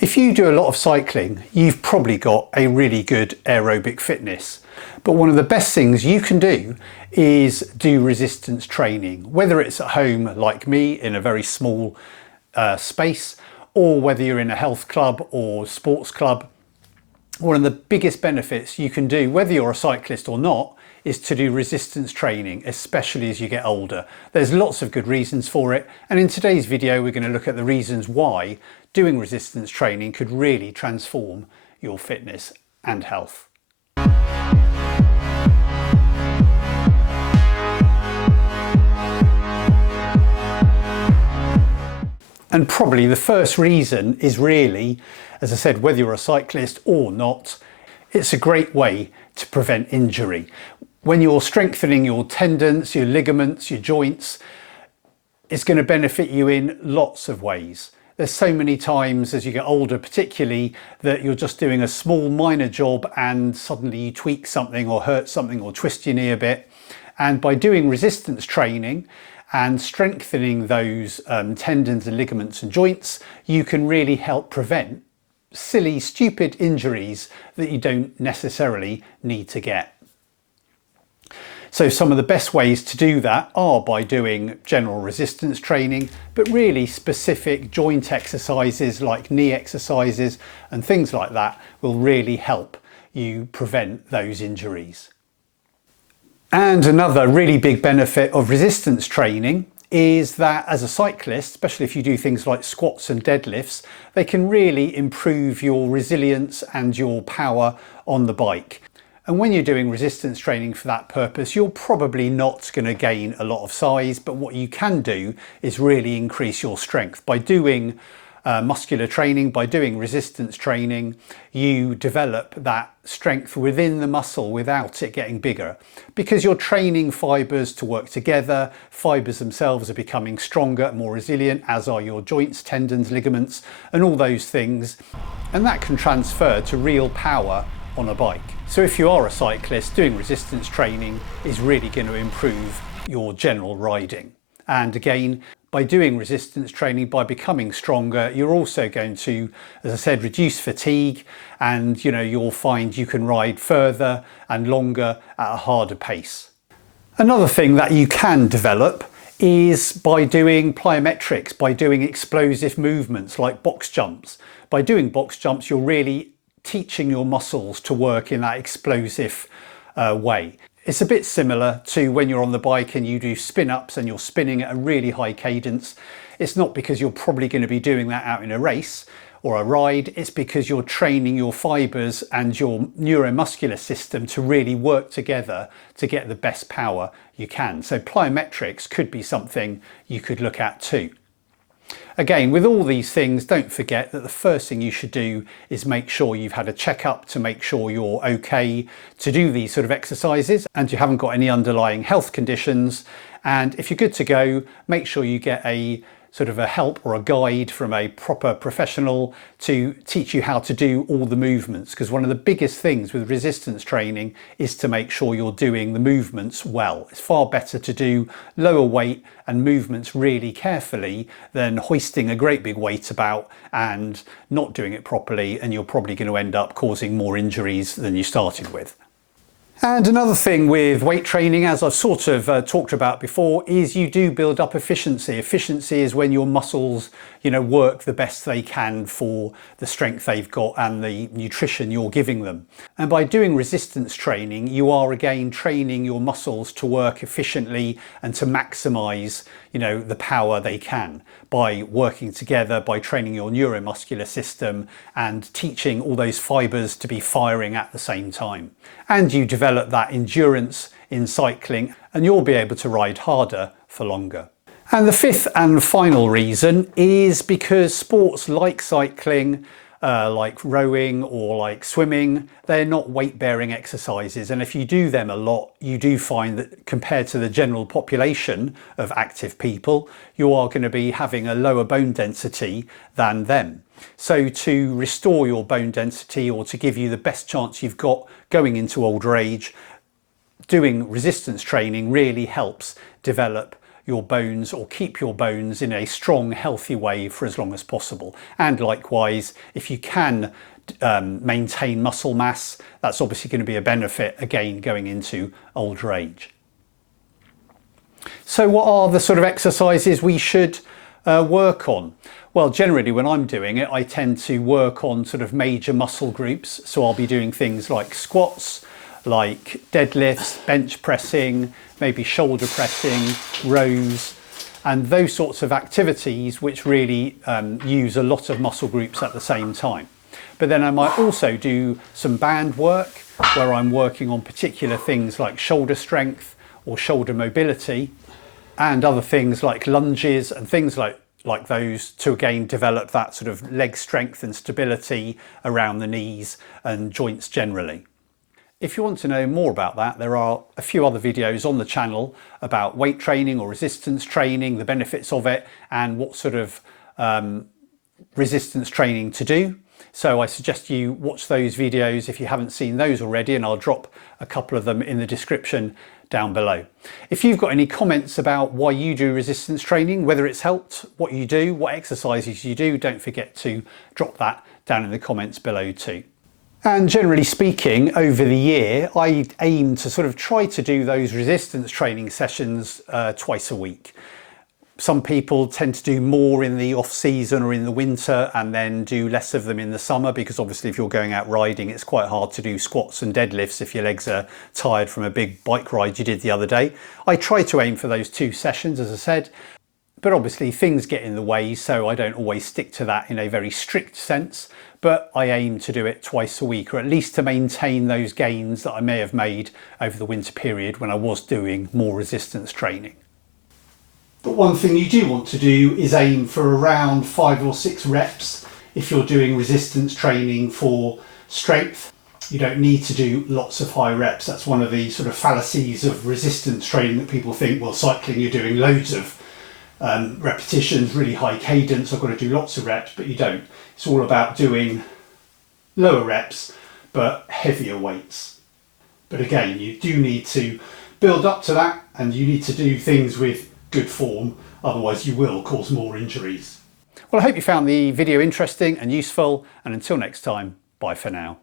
If you do a lot of cycling, you've probably got a really good aerobic fitness. But one of the best things you can do is do resistance training, whether it's at home like me in a very small space, or whether you're in a health club or sports club. One of the biggest benefits you can do, whether you're a cyclist or not, is to do resistance training, especially as you get older. There's lots of good reasons for it, and in today's video we're going to look at the reasons why doing resistance training could really transform your fitness and health. And probably the first reason is really, as I said, whether you're a cyclist or not, it's a great way to prevent injury. When you're strengthening your tendons, your ligaments, your joints, it's going to benefit you in lots of ways. There's so many times as you get older particularly that you're just doing a small minor job and suddenly you tweak something or hurt something or twist your knee a bit. And by doing resistance training and strengthening those tendons and ligaments and joints, you can really help prevent silly, stupid injuries that you don't necessarily need to get. So some of the best ways to do that are by doing general resistance training, but really specific joint exercises like knee exercises and things like that will really help you prevent those injuries. And another really big benefit of resistance training is that as a cyclist, especially if you do things like squats and deadlifts, they can really improve your resilience and your power on the bike. And when you're doing resistance training for that purpose, you're probably not going to gain a lot of size, but what you can do is really increase your strength. By doing muscular training, by doing resistance training, you develop that strength within the muscle without it getting bigger. Because you're training fibres to work together, fibres themselves are becoming stronger, more resilient, as are your joints, tendons, ligaments, and all those things. And that can transfer to real power on a bike. So if you are a cyclist, doing resistance training is really going to improve your general riding. And again, by doing resistance training, by becoming stronger, you're also going to, as I said, reduce fatigue, and you'll find you can ride further and longer at a harder pace. Another thing that you can develop is by doing plyometrics, by doing explosive movements like box jumps. By doing box jumps, you're really teaching your muscles to work in that explosive way. It's a bit similar to when you're on the bike and you do spin-ups and you're spinning at a really high cadence. It's not because you're probably going to be doing that out in a race or a ride, it's because you're training your fibres and your neuromuscular system to really work together to get the best power you can. So plyometrics could be something you could look at too. Again, with all these things, don't forget that the first thing you should do is make sure you've had a checkup to make sure you're okay to do these sort of exercises and you haven't got any underlying health conditions. And if you're good to go, make sure you get a sort of a help or a guide from a proper professional to teach you how to do all the movements, because one of the biggest things with resistance training is to make sure you're doing the movements well. It's far better to do lower weight and movements really carefully than hoisting a great big weight about and not doing it properly, and you're probably going to end up causing more injuries than you started with. And another thing with weight training, as I've sort of talked about before, is you do build up efficiency. Efficiency is when your muscles, work the best they can for the strength they've got and the nutrition you're giving them. And by doing resistance training, you are again training your muscles to work efficiently and to maximize, the power they can by working together, by training your neuromuscular system and teaching all those fibers to be firing at the same time. And you develop that endurance in cycling and you'll be able to ride harder for longer. And the fifth and final reason is because sports like cycling, like rowing or like swimming, they're not weight-bearing exercises, and if you do them a lot, you do find that compared to the general population of active people, you are going to be having a lower bone density than them. So to restore your bone density, or to give you the best chance you've got going into older age, doing resistance training really helps develop your bones or keep your bones in a strong, healthy way for as long as possible. And likewise, if you can maintain muscle mass, that's obviously going to be a benefit again going into older age. So what are the sort of exercises we should work on? Well, generally when I'm doing it, I tend to work on sort of major muscle groups. So I'll be doing things like squats, like deadlifts, bench pressing, maybe shoulder pressing, rows, and those sorts of activities which really use a lot of muscle groups at the same time. But then I might also do some band work where I'm working on particular things like shoulder strength or shoulder mobility, and other things like lunges and things like those to again develop that sort of leg strength and stability around the knees and joints generally. If you want to know more about that, there are a few other videos on the channel about weight training or resistance training, the benefits of it, and what sort of resistance training to do. So I suggest you watch those videos if you haven't seen those already, and I'll drop a couple of them in the description down below. If you've got any comments about why you do resistance training, whether it's helped, what you do, what exercises you do, don't forget to drop that down in the comments below too. And generally speaking, over the year, I aim to sort of try to do those resistance training sessions twice a week. Some people tend to do more in the off season or in the winter and then do less of them in the summer, because obviously if you're going out riding, it's quite hard to do squats and deadlifts if your legs are tired from a big bike ride you did the other day. I try to aim for those 2 sessions, as I said, but obviously things get in the way, so I don't always stick to that in a very strict sense, but I aim to do it twice a week, or at least to maintain those gains that I may have made over the winter period when I was doing more resistance training. But one thing you do want to do is aim for around 5 or 6 reps if you're doing resistance training for strength. You don't need to do lots of high reps. That's one of the sort of fallacies of resistance training, that people think, well, cycling, you're doing loads of repetitions, really high cadence, I've got to do lots of reps, but you don't. It's all about doing lower reps, but heavier weights. But again, you do need to build up to that, and you need to do things with good form, otherwise you will cause more injuries. Well, I hope you found the video interesting and useful, and until next time, bye for now.